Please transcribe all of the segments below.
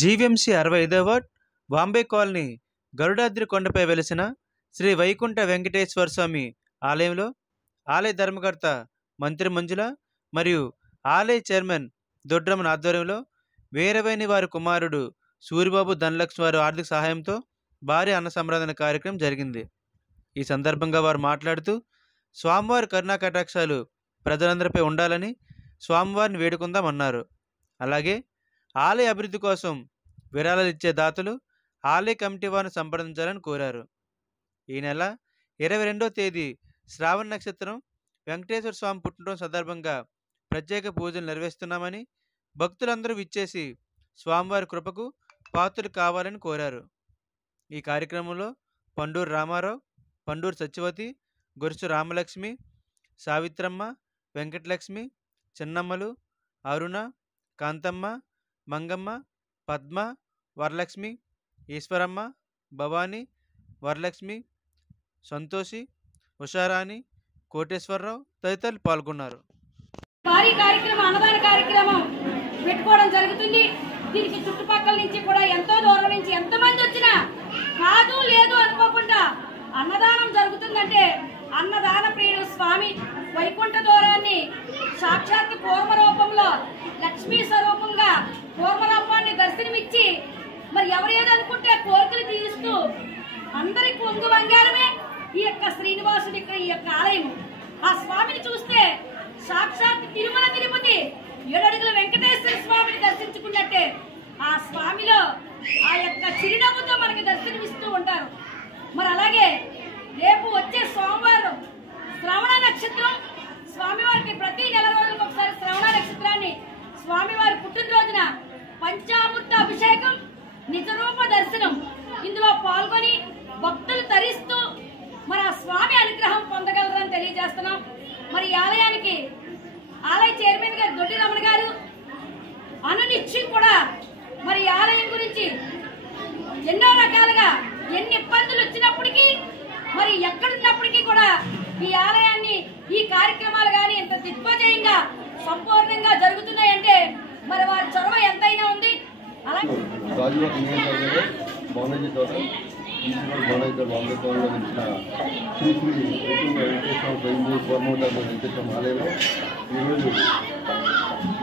GVMC 65వ ward Vambay colony Garudadri కొండపై వెలిసిన శ్రీ వైకుంఠ వెంకటేశ్వర స్వామి ఆలయంలో ఆలయ ధర్మకర్త మంత్రి మంజుల మరియు ఆలయ చైర్మన్ దొడ్రమన్ ఆధ్వర్యంలో వీరవేణి వారి కుమారుడు సూరిబాబు ధనలక్ష్మి వారి ఆర్థిక సహాయంతో భారీ అన్న సంరాధన కార్యక్రమం జరిగింది. ఈ సందర్భంగా వారు మాట్లాడుతూ స్వామివారి కరుణా కటాక్షాలు ప్రజలందరిపై ఉండాలని స్వామివారిని వేడుకుందామన్నారు. అలాగే ఆలయ అభివృద్ధి కోసం విరాళాలు ఇచ్చే దాతలు ఆలయ కమిటీ వారిని సంప్రదించాలని కోరారు. ఈ నెల 22వ తేదీ శ్రావణ నక్షత్రం వెంకటేశ్వర స్వామి పుట్టినరోజు సందర్భంగా ప్రత్యేక పూజలు నిర్వహిస్తున్నామని భక్తులందరూ విచ్చేసి స్వామివారి కృపకు పాత్రలు కావాలని కోరారు. ఈ కార్యక్రమంలో పండూరు రామారావు, పండూరు సత్యవతి, గొరుసు రామలక్ష్మి, సావిత్రమ్మ, వెంకటలక్ష్మి, చిన్నమ్మలు, అరుణ, కాంతమ్మ, మంగమ్మ, పద్మ, వరలక్ష్మి, ఈశ్వరమ్మ, భవానీ, వరలక్ష్మి, సంతోషి, ఉషారాణి, కోటేశ్వరరావు తదితరులు పాల్గొన్నారు. భారీ కార్యక్రమం అన్నదాన కార్యక్రమం పెట్టుకోవడం జరుగుతుంది. దీనికి చుట్టుపక్కల నుంచి కూడా ఎంతో దూరం నుంచి ఎంతమంది వచ్చినా కాదు లేదు అనుకోకుండా అన్నదానం జరుగుతుందంటే అన్నదాన ప్రియుడు స్వామి వైకుంఠ దూరాన్ని సాక్షాత్ పూర్వ రూపంలో లక్ష్మీ స్వరూపంగా పూర్వరూపాన్ని దర్శనమిచ్చి మరి ఎవరు ఏదనుకుంటే కోరికలు తీరుస్తూ అందరికి పొంగు వంగారమే ఈ యొక్క శ్రీనివాసుడి ఈ యొక్క ఆలయం. ఆ స్వామిని చూస్తే సాక్షాత్ తిరుమల తిరుపతి 7 అడుగుల వెంకటేశ్వర స్వామిని దర్శించుకున్నట్టే ఆ స్వామిలో ఆ యొక్క చిరునవ్వుతో మనకి దర్శనమిస్తూ ఉంటారు. మరి అలాగే రేపు వచ్చే సోమవారం శ్రవణ నక్షత్రం స్వామివారికి ప్రతి నెల రోజులకు ఒకసారి శ్రవణ నక్షత్రాన్ని స్వామివారి పుట్టినరోజున పంచామృత అభిషేకం నిజరూప దర్శనం ఇందులో పాల్గొని భక్తులు తరిస్తూ మరి ఆ స్వామి అనుగ్రహం పొందగలరని తెలియజేస్తున్నాం. మరి ఈ ఆలయానికి ఆలయ చైర్మన్ గారు దొడ్డి రమణ గారు అనునిత్యం కూడా మరి ఈ ఆలయం గురించి ఎన్నో రకాలుగా ఎన్ని ఇబ్బందులు వచ్చినప్పటికీ మరి ఎక్కడున్నప్పటికీ కూడా ఈ ఆలయాన్ని ఈ కార్యక్రమాలు కానీ ఇంత దిగ్విజయంగా సంపూర్ణంగా జరుగుతున్నాయంటే మరి వారి చొరవ ఎంతైనా ఉంది. అలాగే శ్రీ శ్రీ వెంకటేశ్వర వెంకటేశ్వర ఆలయంలో ఈరోజు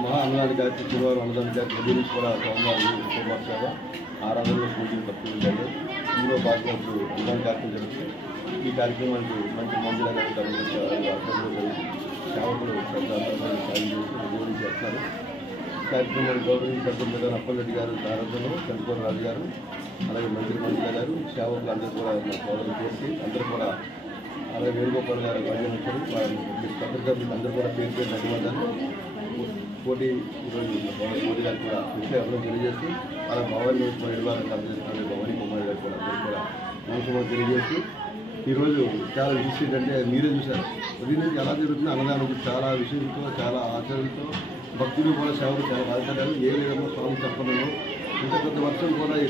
మహా అన్నదాన కార్యక్రమం శనివారం అన్నదాన కార్యక్రమం గురించి కూడా సోమవారం సేవ ఆరాధనలో పూజలు తక్కువ ఉంటాయి. ఇందులో భాగంగా అన్నదాన కార్యక్రమం జరుగుతుంది. ఈ కార్యక్రమానికి మంచి మందుల గారి అర్థంలో జరిగి సేవకులు సాయం చేసి గౌరవం చేస్తున్నారు. కార్యక్రమాన్ని గౌరవించి సభ్యుల మీద అప్పలరెడ్డి గారు ఆరాధనలో చంద్రకూర రాజు గారు అలాగే మంత్రి మంత్రుల గారు సేవకులు అందరూ కూడా మా సోదరులు చేసి అందరూ కూడా అలాగే వేణుగోపాల్ గారు రాజ్యాంశారు పత్రికా అందరూ కూడా పేరు పేరు ధన్యవాదాలు. పోటీ ఈరోజు మోదీ గారు కూడా ఎవరో తెలియజేసి అలా భవానీ ఇవ్వాలని అందజేస్తున్నారు. భవానీ కుమార్ గారు కూడా అందరూ కూడా నమస్కారం తెలియజేసి ఈరోజు చాలా విషయం ఏంటంటే మీరే చూశారు ఉదయం నుంచి ఎలా జరుగుతుందో అన్నదానం చాలా విషయంతో చాలా ఆచరణతో భక్తులు కూడా సేవలు చాలా బాధ్యతలు ఏ విధంగా స్వామి చెప్పడం ఇంత పెద్ద వర్షం కూడా